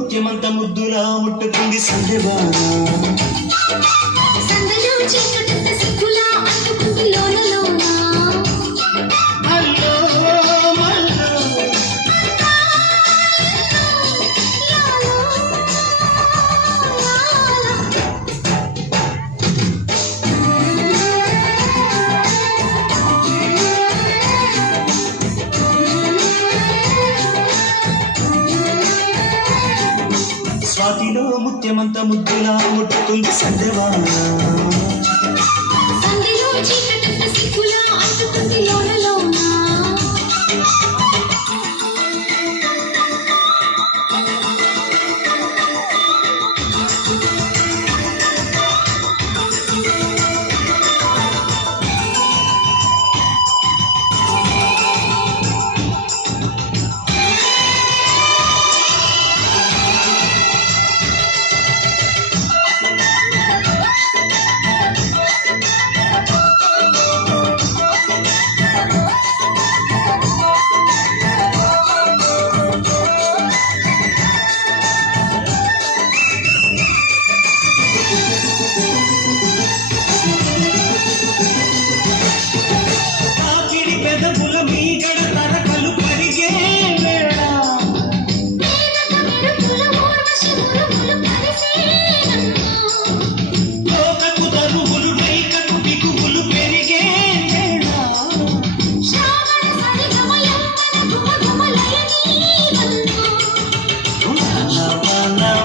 ముత్యమంత ముద్దులా ముట్టుకుంది సందెవాన సందలో చీకటంత సిగ్గులా అంటుకుంది లోన లోన హల్లో మల్లో స్వాతిలో ముత్యమంత ముద్దులా ముట్టుకుంది సందెవాన సందలో చీకటంత సిగ్గులా అంటుకుంది లోన లోన పెదవుల మీగడ తరకలు పరిగే వేళ లోకకు దరువులు రైకకు బిగువులు పెరిగే వేళ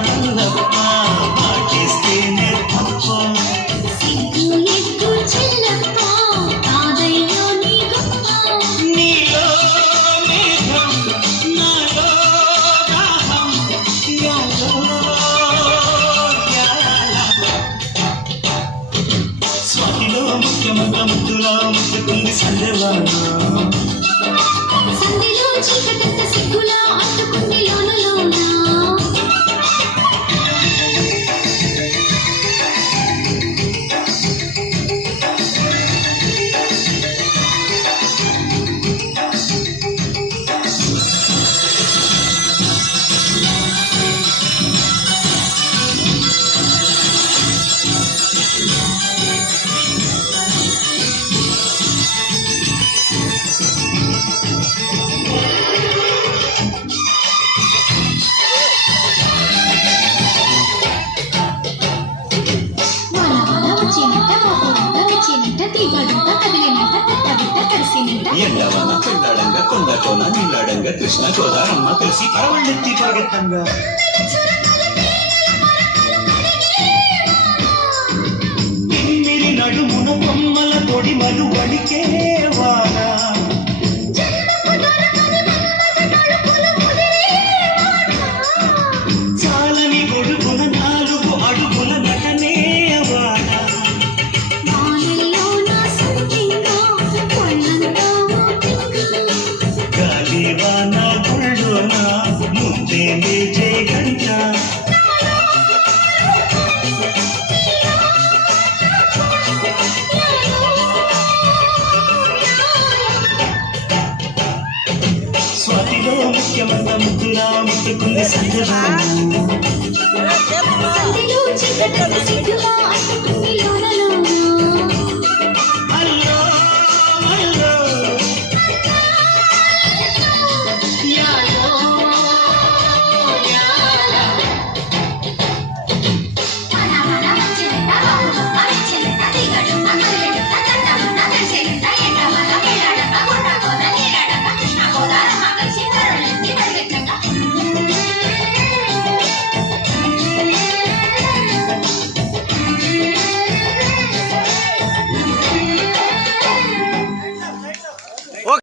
వల్లభ పాటిస్తేనే తప్ప నీలో మేఘం నాలో దాహం యాలో యాల స్వాతిలో ముఖ్యమంత ముద్దులా ముట్టుకుంది సందెవాన సందిలో చీకటంత సిగ్గులా అంటుకుంది లోన లోన ఎండవన పెండాడంగా కొండకోన నీలాడంగా కృష్ణ గోదారమ్మ కలిసి పరవళ్ళెత్తి పరిగెత్తంగా తిమ్మిరి నడుమున బొమ్మల తొడిమలు వడికే వాన చాలని గొడుగున 4 అడుగుల నటనే వాన గాలి వాన గుళ్ళోన ముందే మేజే గంట స్వాతిలో ముఖ్యమంత ముద్దులా ముట్టుకుంది సందెవాన సందిలో చీకటంత సిగ్గులా అంటుకుంది లోన లోన